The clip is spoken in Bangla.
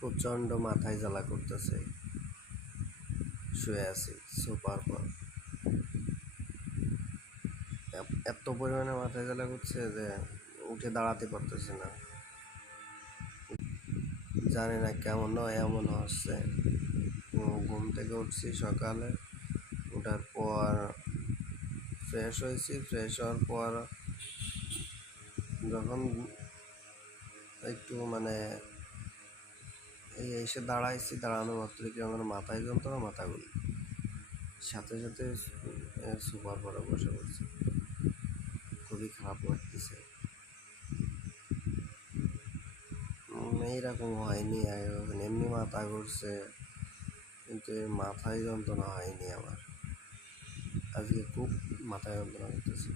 প্রচণ্ড মাথায় জ্বালা করতেছে। শুয়ে আছি সোফার পর, এত পরিমাণে মাথায় জ্বালা করছে যে উঠে দাঁড়াতে পারতেছে না। জানি না কেমন এমন হচ্ছে। ঘুম থেকে উঠছি সকালে, ওঠার পর ফ্রেশ হয়েছি। ফ্রেশ হওয়ার পর যখন একটু এই এসে দাঁড়াইছি, দাঁড়ানোর মাত্র কি আমার মাথায় যন্ত্রণা, মাথা গুলি সাথে সাথে সুপার পরে বসে পড়ছে। খুবই খারাপ লাগতেছে। এইরকম হয়নি আগে কখনো। এমনি মাথা ঘুরছে, কিন্তু মাথায় যন্ত্রণা হয়নি আমার। আজকে খুব মাথায় যন্ত্রণা করতেছে।